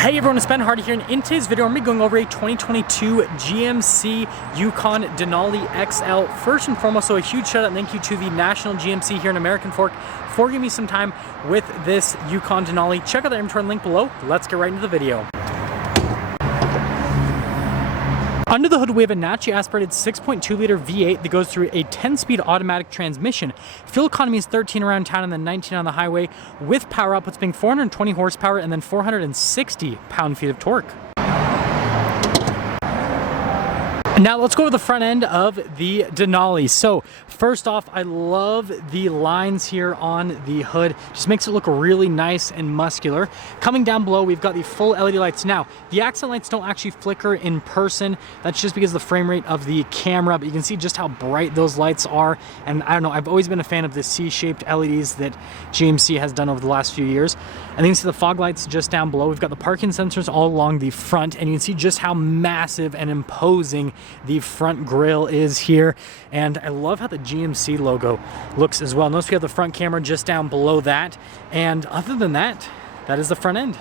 Hey everyone, it's Ben Hardy here, and in today's video I'm going to be going over a 2022 GMC Yukon Denali XL. First and foremost, so a huge shout out and thank you to the National GMC here in American Fork for giving me some time with this Yukon Denali. Check out the inventory link below. Let's get right into the video. Under the hood, we have a naturally aspirated 6.2 liter V8 that goes through a 10-speed automatic transmission. Fuel economy is 13 around town and then 19 on the highway, with power outputs being 420 horsepower and then 460 pound-feet of torque. Now let's go to the front end of the Denali. So first off, I love the lines here on the hood. Just makes it look really nice and muscular. Coming down below, we've got the full LED lights. Now, the accent lights don't actually flicker in person. That's just because of the frame rate of the camera, but you can see just how bright those lights are. And I don't know, I've always been a fan of the C-shaped LEDs that GMC has done over the last few years. And then you can see the fog lights just down below. We've got the parking sensors all along the front, and you can see just how massive and imposing the front grille is here. And I love how the GMC logo looks as well. Notice we have the front camera just down below that, and other than that, that is the front end.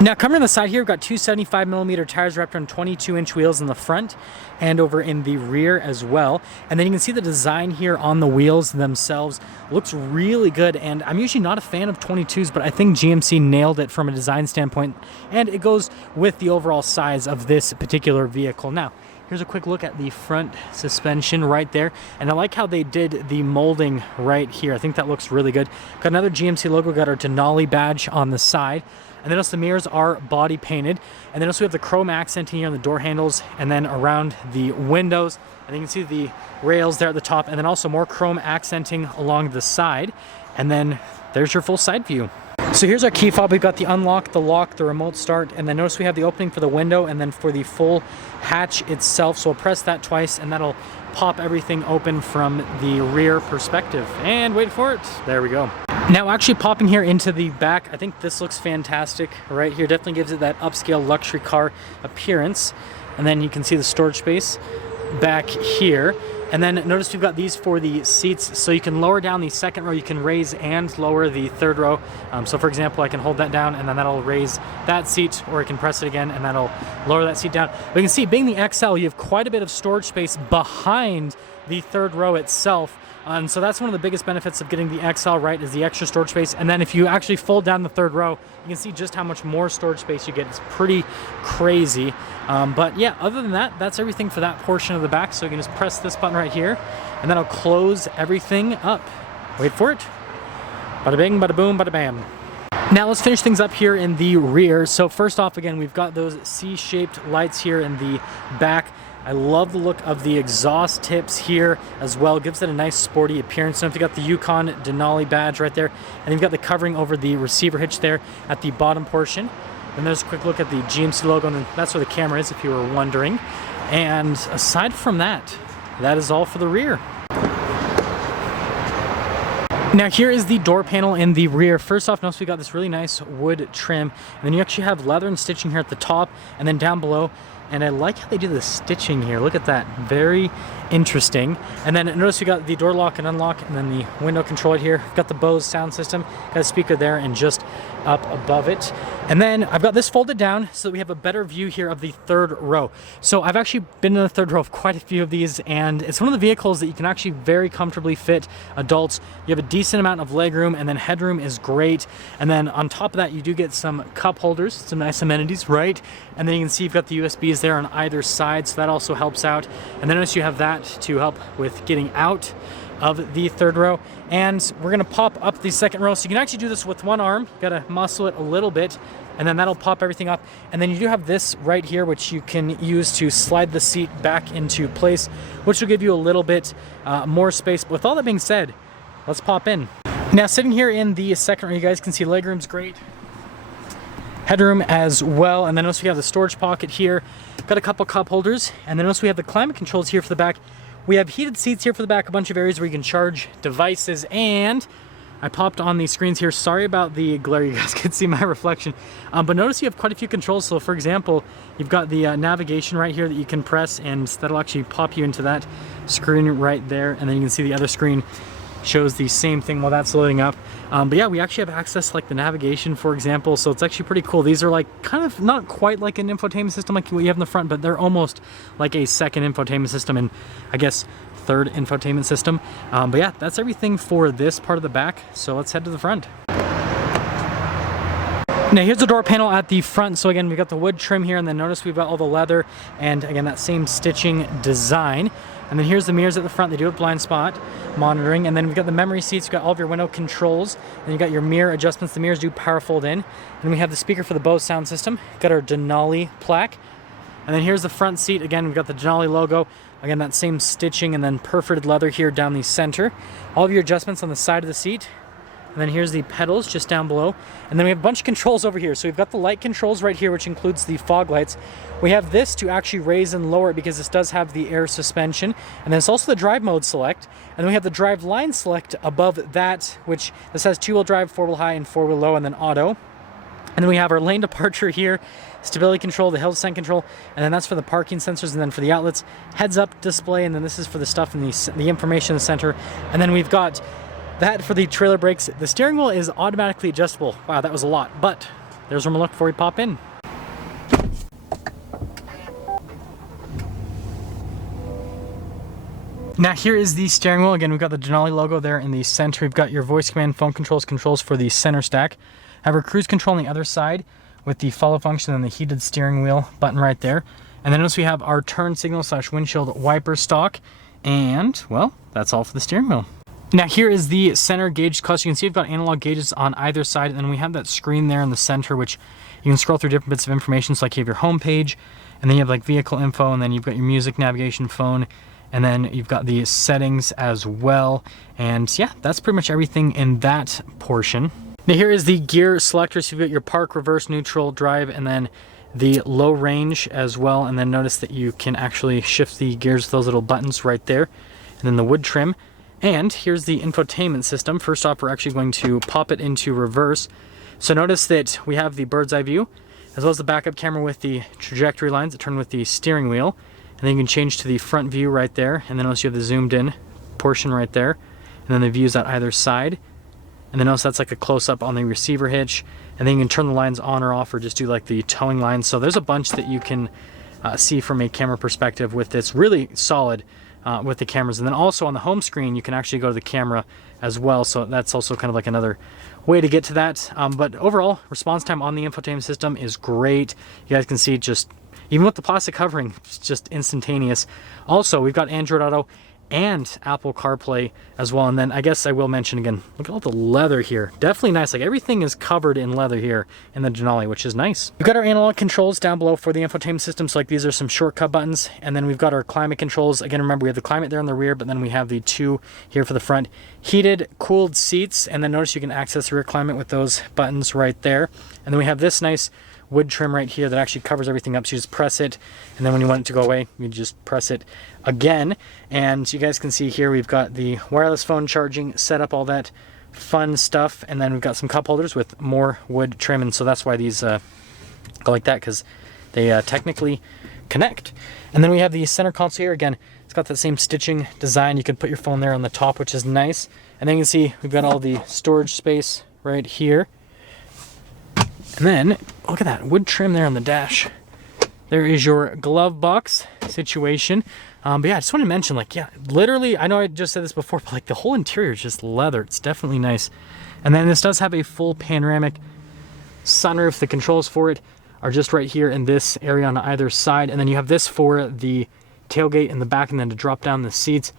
Now coming on the side here, we've got two 75mm tires wrapped on 22-inch wheels in the front and over in the rear as well. And then you can see the design here on the wheels themselves looks really good. And I'm usually not a fan of 22s, but I think GMC nailed it from a design standpoint. And it goes with the overall size of this particular vehicle. Now, here's a quick look at the front suspension right there. And I like how they did the molding right here. I think that looks really good. Got another GMC logo, got our Denali badge on the side. And then also the mirrors are body painted. And then also we have the chrome accenting here on the door handles and then around the windows. And then you can see the rails there at the top, and then also more chrome accenting along the side. And then there's your full side view. So here's our key fob. We've got the unlock, the lock, the remote start, and then notice we have the opening for the window and then for the full hatch itself. So we'll press that twice and that'll pop everything open from the rear perspective. And wait for it. There we go. Now actually popping here into the back, I think this looks fantastic right here. Definitely gives it that upscale luxury car appearance. And then you can see the storage space back here. And then notice we've got these for the seats, so you can lower down the second row, you can raise and lower the third row. So for example, I can hold that down and then that'll raise that seat, or I can press it again and that'll lower that seat down. But you can see, being the XL, you have quite a bit of storage space behind the third row itself. And so that's one of the biggest benefits of getting the XL, right, is the extra storage space. And then if you actually fold down the third row, you can see just how much more storage space you get. It's pretty crazy. But yeah, other than that, that's everything for that portion of the back. So you can just press this button right here, and that'll close everything up. Wait for it. Bada bing, bada boom, bada bam. Now let's finish things up here in the rear. So first off, again, we've got those C-shaped lights here in the back. I love the look of the exhaust tips here as well. Gives it a nice sporty appearance. Now you've got the Yukon Denali badge right there, and you've got the covering over the receiver hitch there at the bottom portion. Then there's a quick look at the GMC logo, and that's where the camera is if you were wondering. And aside from that, that is all for the rear. Now here is the door panel in the rear. First off, notice we got this really nice wood trim, and then you actually have leather and stitching here at the top and then down below. And I like how they do the stitching here. Look at that, very interesting. And then notice we got the door lock and unlock, and then the window control right here. We've got the Bose sound system, got a speaker there and just up above it. And then I've got this folded down so that we have a better view here of the third row. So I've actually been in the third row of quite a few of these, and it's one of the vehicles that you can actually very comfortably fit adults. You have a decent amount of legroom, and then headroom is great. And then on top of that, you do get some cup holders, some nice amenities, right? And then you can see you've got the USBs there on either side, so that also helps out. And then notice you have that to help with getting out of the third row. And we're gonna pop up the second row, so you can actually do this with one arm. You gotta muscle it a little bit, and then that'll pop everything up. And then you do have this right here, which you can use to slide the seat back into place, which will give you a little bit more space. But with all that being said, let's pop in. Now sitting here in the second row, you guys can see legroom's great, headroom as well. And then notice we have the storage pocket here, got a couple cup holders, and then notice we have the climate controls here for the back. We have heated seats here for the back, a bunch of areas where you can charge devices, and I popped on these screens here. Sorry about the glare, you guys can see my reflection. But notice you have quite a few controls. So for example, you've got the navigation right here that you can press, and that'll actually pop you into that screen right there. And then you can see the other screen shows the same thing while that's loading up. But yeah, we actually have access to like the navigation, for example, so it's actually pretty cool. These are like kind of not quite like an infotainment system like what you have in the front, but they're almost like a second infotainment system, and I guess third infotainment system. But yeah, that's everything for this part of the back, so let's head to the front. Now here's the door panel at the front. So again, we've got the wood trim here, and then notice we've got all the leather, and again, that same stitching design. And then here's the mirrors at the front. They do have blind spot monitoring. And then we've got the memory seats. You've got all of your window controls. And you've got your mirror adjustments. The mirrors do power fold in. And then we have the speaker for the Bose sound system. Got our Denali plaque. And then here's the front seat. Again, we've got the Denali logo. Again, that same stitching and then perforated leather here down the center. All of your adjustments on the side of the seat. And then here's the pedals just down below. And then we have a bunch of controls over here. So we've got the light controls right here, which includes the fog lights. We have this to actually raise and lower it because this does have the air suspension. And then it's also the drive mode select. And then we have the drive line select above that, which this has 2-wheel drive, 4-wheel high, and 4-wheel low, and then auto. And then we have our lane departure here, stability control, the hill descent control, and then that's for the parking sensors, and then for the outlets, heads-up display, and then this is for the stuff in the information in the center. And then we've got that for the trailer brakes. The steering wheel is automatically adjustable. Wow, that was a lot, but there's where we'll look before we pop in. Now here is the steering wheel. Again, we've got the Denali logo there in the center. We've got your voice command, phone controls for the center stack. Have our cruise control on the other side with the follow function and the heated steering wheel button right there. And then notice we have our turn signal / windshield wiper stock. And, well, that's all for the steering wheel. Now here is the center gauge cluster. You can see we've got analog gauges on either side, and then we have that screen there in the center, which you can scroll through different bits of information. So like you have your home page, and then you have like vehicle info, and then you've got your music, navigation, phone, and then you've got the settings as well. And yeah, that's pretty much everything in that portion. Now here is the gear selector. So you've got your park, reverse, neutral, drive, and then the low range as well. And then notice that you can actually shift the gears with those little buttons right there. And then the wood trim. And here's the infotainment system. First off, we're actually going to pop it into reverse. So notice that we have the bird's eye view, as well as the backup camera with the trajectory lines that turn with the steering wheel. And then you can change to the front view right there. And then notice you have the zoomed in portion right there. And then the views at either side. And then notice that's like a close-up on the receiver hitch. And then you can turn the lines on or off, or just do like the towing lines. So there's a bunch that you can see from a camera perspective with this. Really solid with the cameras. And then also on the home screen, you can actually go to the camera as well. So that's also kind of like another way to get to that. But overall, response time on the infotainment system is great. You guys can see just, even with the plastic covering, it's just instantaneous. Also, we've got Android Auto and Apple CarPlay as well. And then I guess I will mention again, look at all the leather here. Definitely nice. Like everything is covered in leather here in the Denali, which is nice. We've got our analog controls down below for the infotainment system. So like these are some shortcut buttons. And then we've got our climate controls. Again, remember we have the climate there in the rear, but then we have the two here for the front. Heated, cooled seats. And then notice you can access the rear climate with those buttons right there. And then we have this nice wood trim right here that actually covers everything up. So you just press it, and then when you want it to go away, you just press it again. And you guys can see here we've got the wireless phone charging set up, all that fun stuff. And then we've got some cup holders with more wood trim, and so that's why these go like that, because they technically connect. And then we have the center console here. Again, it's got that same stitching design. You can put your phone there on the top, which is nice. And then you can see we've got all the storage space right here. And then, look at that wood trim there on the dash. There is your glove box situation. But yeah, I just want to mention, like, yeah, literally, I know I just said this before, but like the whole interior is just leather. It's definitely nice. And then this does have a full panoramic sunroof. The controls for it are just right here in this area on either side. And then you have this for the tailgate in the back, and then to drop down the seats.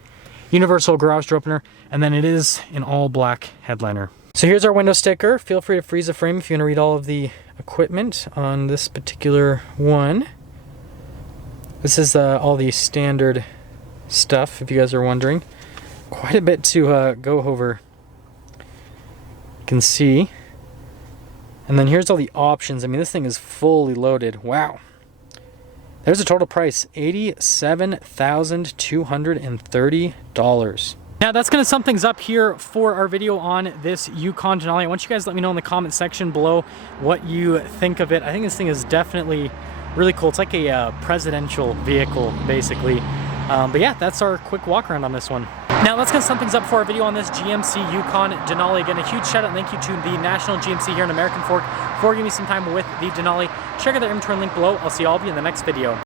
Universal garage door opener. And then it is an all black headliner. So here's our window sticker. Feel free to freeze the frame if you want to read all of the equipment on this particular one. This is all the standard stuff, if you guys are wondering. Quite a bit to go over. You can see. And then here's all the options. I mean, this thing is fully loaded. Wow. There's a total price, $87,230. Now that's going to sum things up here for our video on this Yukon Denali. I want you guys to let me know in the comment section below what you think of it. I think this thing is definitely really cool. It's like a presidential vehicle, basically. But yeah, that's our quick walk around on this one. Now let's get some things up for our video on this GMC Yukon Denali. Again, a huge shout out and thank you to the National GMC here in American Fork for giving me some time with the Denali. Check out their inventory link below. I'll see all of you in the next video.